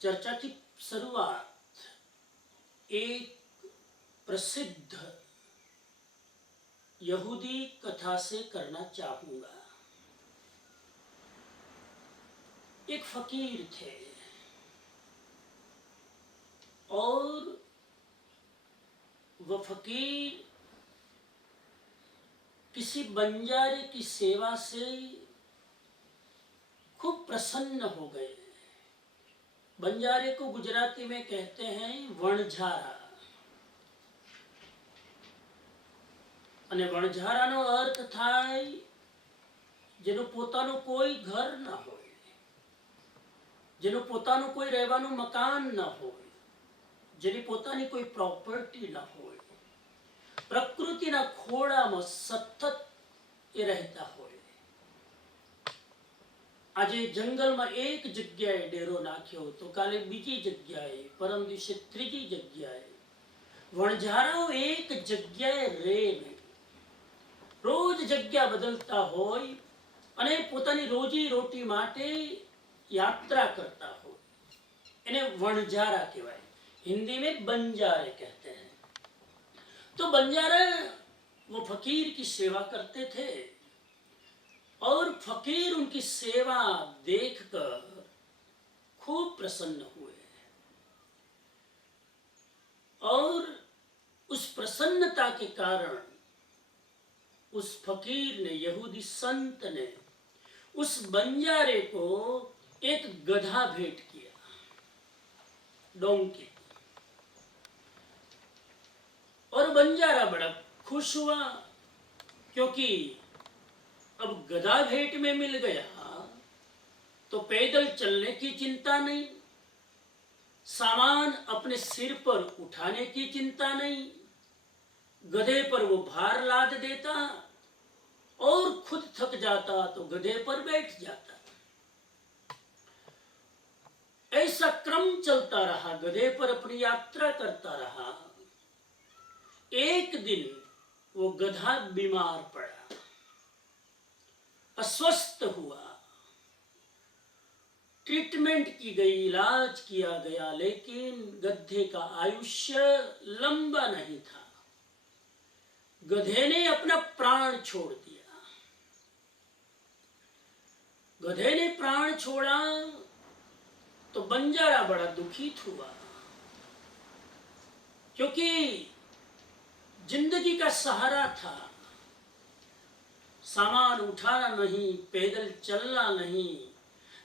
चर्चा की शुरुआत एक प्रसिद्ध यहूदी कथा से करना चाहूंगा। एक फकीर थे और वह फकीर किसी बंजारे की सेवा से खूब प्रसन्न हो गए। बंजारे को गुजराती में कहते हैं वणझारा અને વણઝારાનો અર્થ થાય જેનું પોતાનું કોઈ ઘર ન હોય, જેનું પોતાનું કોઈ રહેવાનું મકાન ન હોય, જેની પોતાની કોઈ પ્રોપર્ટી ન હોય, પ્રકૃતિના ખોળામાં સતત એ રહેતા હોય। આજે જંગલમાં એક જગ્યાએ ડેરો નાખ્યો તો કાલે બીજી જગ્યાએ, પરમ દિવસે ત્રીજી જગ્યાએ। વણઝારાઓ એક જગ્યાએ રહે નહીં, रोज जग्या बदलता होय अने पोतानी रोजी रोटी माटे यात्रा करता हो, इन्हें वणझारा कहवाय। हिंदी में बंजारे कहते हैं। तो बंजारा वो फकीर की सेवा करते थे और फकीर उनकी सेवा देखकर खूब प्रसन्न हुए और उस प्रसन्नता के कारण उस फकीर ने, यहूदी संत ने, उस बंजारे को एक गधा भेंट किया, डोंकी। और बंजारा बड़ा खुश हुआ क्योंकि अब गधा भेंट में मिल गया तो पैदल चलने की चिंता नहीं, सामान अपने सिर पर उठाने की चिंता नहीं, गधे पर वो भार लाद देता और खुद थक जाता तो गधे पर बैठ जाता। ऐसा क्रम चलता रहा, गधे पर अपनी यात्रा करता रहा। एक दिन वो गधा बीमार पड़ा, अस्वस्थ हुआ, ट्रीटमेंट की गई, इलाज किया गया, लेकिन गधे का आयुष्य लंबा नहीं था। गधे ने अपना प्राण छोड़ दिया। गधे ने प्राण छोड़ा तो बंजारा बड़ा दुखित हुआ क्योंकि जिंदगी का सहारा था, सामान उठाना नहीं, पैदल चलना नहीं,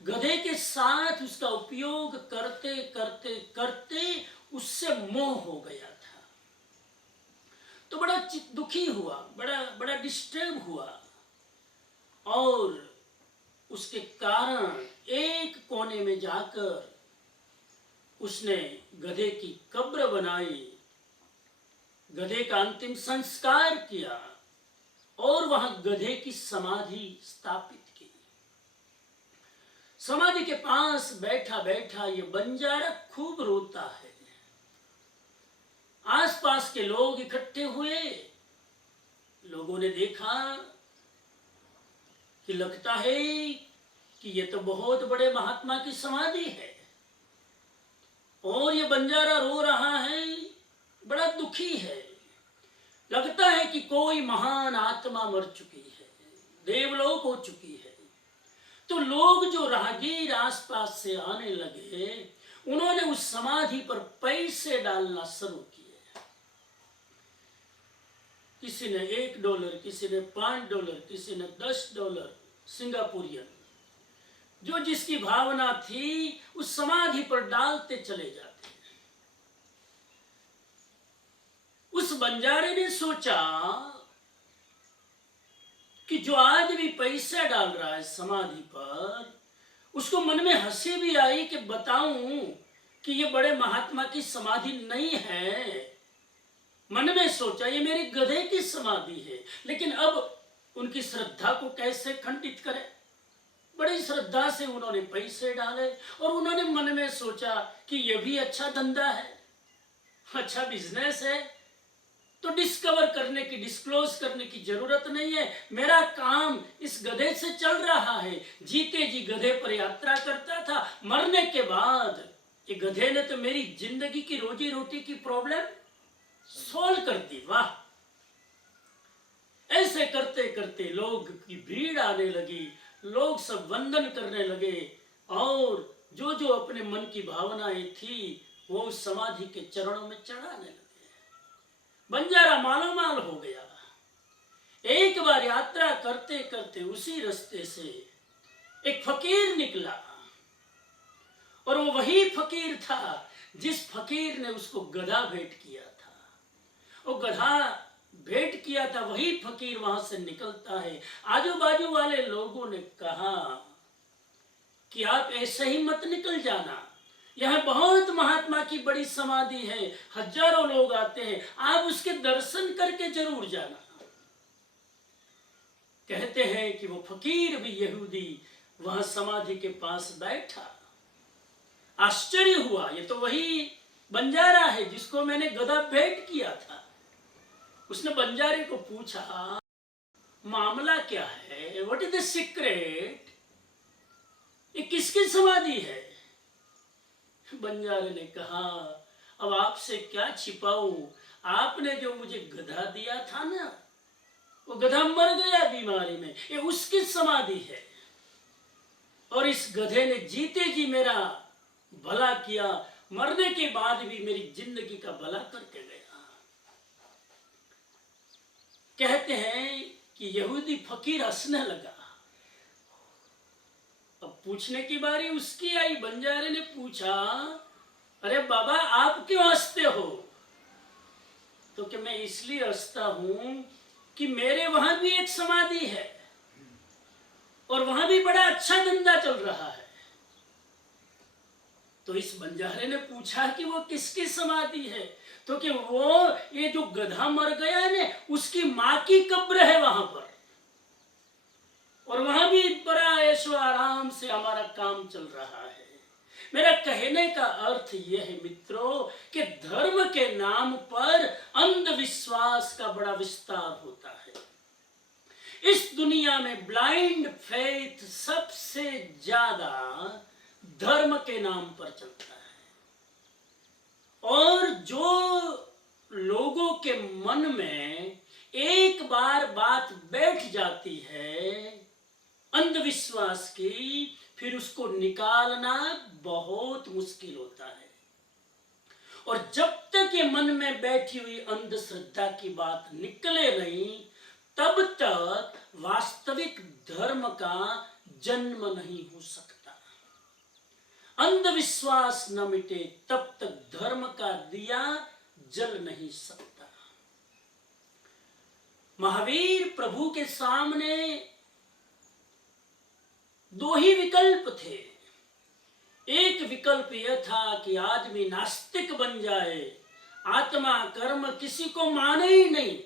गधे के साथ उसका उपयोग करते करते करते उससे मोह हो गया था। तो बड़ा दुखी हुआ, बड़ा डिस्टर्ब हुआ और उसके कारण एक कोने में जाकर उसने गधे की कब्र बनाई, गधे का अंतिम संस्कार किया और वहां गधे की समाधि स्थापित की। समाधि के पास बैठा बैठा ये बंजारा खूब रोता है। आसपास के लोग इकट्ठे हुए, लोगों ने देखा कि लगता है कि ये तो बहुत बड़े महात्मा की समाधि है और ये बंजारा रो रहा है, बड़ा दुखी है। लगता है कि कोई महान आत्मा मर चुकी है, देवलोक हो चुकी है। तो लोग जो राहगीर आसपास से आने लगे, उन्होंने उस समाधि पर पैसे डालना शुरू किए। किसी ने $1, किसी ने $5, किसी ने $10 सिंगापुरियन, जो जिसकी भावना थी उस समाधि पर डालते चले जाते। उस बंजारे ने सोचा कि जो आदमी पैसा डाल रहा है समाधि पर, उसको मन में हंसी भी आई कि बताऊं कि ये बड़े महात्मा की समाधि नहीं है। मन में सोचा ये मेरी गधे की समाधि है, लेकिन अब उनकी श्रद्धा को कैसे खंडित करें। बड़ी श्रद्धा से उन्होंने पैसे डाले और उन्होंने मन में सोचा कि यह भी अच्छा धंधा है, अच्छा बिजनेस है, तो डिस्कवर करने की, डिस्क्लोज करने की जरूरत नहीं है। मेरा काम इस गधे से चल रहा है। जीते जी गधे पर यात्रा करता था, मरने के बाद ये गधे ने तो मेरी जिंदगी की रोजी रोटी की प्रॉब्लम सॉल्व कर दी, वाह। ऐसे करते करते लोग की भीड़ आने लगी, लोग सब वंदन करने लगे और जो जो अपने मन की भावनाएं थी वो उस समाधि के चरणों में चढ़ाने लगे। बंजारा मालोमाल हो गया। एक बार यात्रा करते करते उसी रास्ते से एक फकीर निकला और वो वही फकीर था जिस फकीर ने उसको गधा भेंट किया था। वो गधा भेंट किया था वही फकीर वहां से निकलता है। आजू बाजू वाले लोगों ने कहा कि आप ऐसे ही मत निकल जाना, यह बहुत महात्मा की बड़ी समाधि है, हजारों लोग आते हैं, आप उसके दर्शन करके जरूर जाना। कहते हैं कि वो फकीर भी यहूदी वहां समाधि के पास बैठा। आश्चर्य हुआ, ये तो वही बंजारा है जिसको मैंने गधा भेंट किया था। उसने बंजारे को पूछा, मामला क्या है, व्हाट इज द सीक्रेट, ये किसकी समाधि है? बंजारे ने कहा, अब आपसे क्या छिपाऊं, आपने जो मुझे गधा दिया था ना, वो गधा मर गया बीमारी में, ये उसकी समाधि है। और इस गधे ने जीते जी मेरा भला किया, मरने के बाद भी मेरी जिंदगी का भला करके गया। कहते हैं कि यहूदी फकीर हंसने लगा। अब पूछने की बारी उसकी आई। बंजारे ने पूछा, अरे बाबा आप क्यों हंसते हो? तो कि मैं इसलिए हंसता हूं कि मेरे वहां भी एक समाधि है और वहां भी बड़ा अच्छा धंधा चल रहा है। तो इस बंजारे ने पूछा कि वो किसकी समाधि है? तो कि वो ये जो गधा मर गया है ना, उसकी माँ की कब्र है वहां पर, और वहां भी बड़ा ऐशो आराम से हमारा काम चल रहा है। मेरा कहने का अर्थ यह है मित्रों कि धर्म के नाम पर अंधविश्वास का बड़ा विस्तार होता है। इस दुनिया में ब्लाइंड फेथ सबसे ज्यादा धर्म के नाम पर चलता है। और जो लोगों के मन में एक बार बात बैठ जाती है अंधविश्वास की, फिर उसको निकालना बहुत मुश्किल होता है। और जब तक ये मन में बैठी हुई अंधश्रद्धा की बात निकले नहीं, तब तक वास्तविक धर्म का जन्म नहीं हो सकता। अंधविश्वास न मिटे तब तक धर्म का दिया जल नहीं सकता। महावीर प्रभु के सामने दो ही विकल्प थे। एक विकल्प यह था कि आदमी नास्तिक बन जाए, आत्मा कर्म किसी को माने ही नहीं,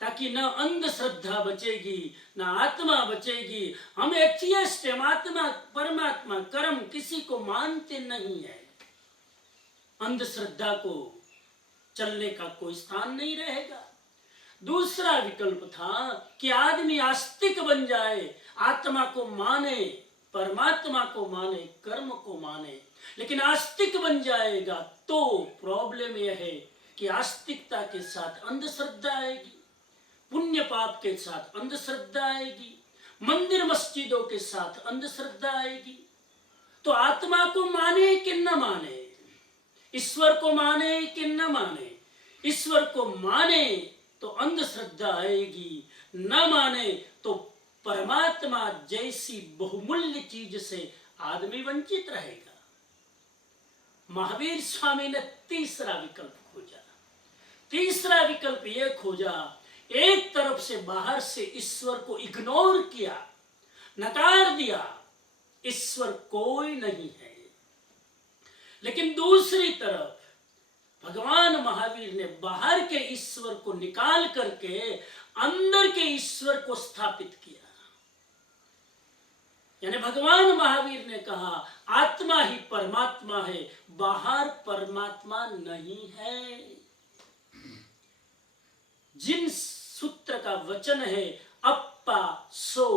ताकि न अंधश्रद्धा बचेगी न आत्मा बचेगी। हम एथियस्ट हैं, आत्मा परमात्मा कर्म किसी को मानते नहीं है, अंधश्रद्धा को चलने का कोई स्थान नहीं रहेगा। दूसरा विकल्प था कि आदमी आस्तिक बन जाए, आत्मा को माने, परमात्मा को माने, कर्म को माने। लेकिन आस्तिक बन जाएगा तो प्रॉब्लम यह है कि आस्तिकता के साथ अंधश्रद्धा आएगी, पुण्य पाप के साथ अंधश्रद्धा आएगी, मंदिर मस्जिदों के साथ अंधश्रद्धा आएगी। तो आत्मा को माने कि न माने, ईश्वर को माने कि न माने, ईश्वर को माने तो अंधश्रद्धा आएगी, न माने तो परमात्मा जैसी बहुमूल्य चीज से आदमी वंचित रहेगा। महावीर स्वामी ने तीसरा विकल्प खोजा। तीसरा विकल्प यह खोजा, एक तरफ से बाहर से ईश्वर को इग्नोर किया, नकार दिया, ईश्वर कोई नहीं है। लेकिन दूसरी तरफ भगवान महावीर ने बाहर के ईश्वर को निकाल करके अंदर के ईश्वर को स्थापित किया। यानी भगवान महावीर ने कहा आत्मा ही परमात्मा है, बाहर परमात्मा नहीं है। जिन सूत्र का वचन है अप्पा सो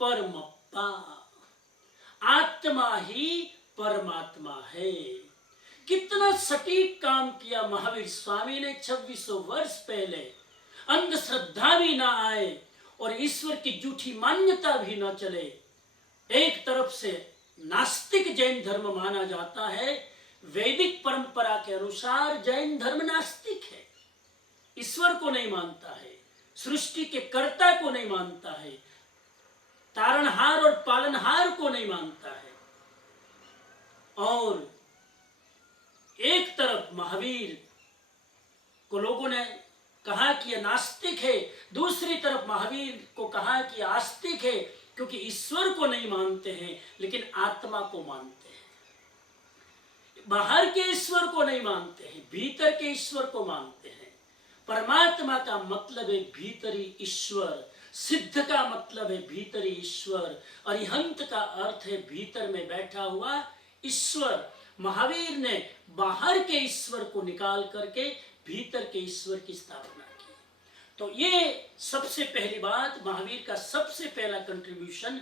परमप्पा, आत्मा ही परमात्मा है। कितना सटीक काम किया महावीर स्वामी ने 2600 वर्ष पहले। अंधश्रद्धा भी ना आए और ईश्वर की झूठी मान्यता भी ना चले। एक तरफ से नास्तिक जैन धर्म माना जाता है, वैदिक परंपरा के अनुसार जैन धर्म नास्तिक है, ईश्वर को नहीं मानता है, सृष्टि के कर्ता को नहीं मानता है, तारणहार और पालनहार को नहीं मानता है। और एक तरफ महावीर को लोगों ने कहा कि यह नास्तिक है, दूसरी तरफ महावीर को कहा कि आस्तिक है, क्योंकि ईश्वर को नहीं मानते हैं लेकिन आत्मा को मानते हैं। बाहर के ईश्वर को नहीं मानते हैं, भीतर के ईश्वर को मानते हैं। परमात्मा का मतलब है भीतरी ईश्वर, सिद्ध का मतलब है भीतरी ईश्वर, अरिहंत का अर्थ है भीतर में बैठा हुआ ईश्वर। महावीर ने बाहर के ईश्वर को निकाल करके भीतर के ईश्वर की स्थापना की। तो ये सबसे पहली बात, महावीर का सबसे पहला कंट्रीब्यूशन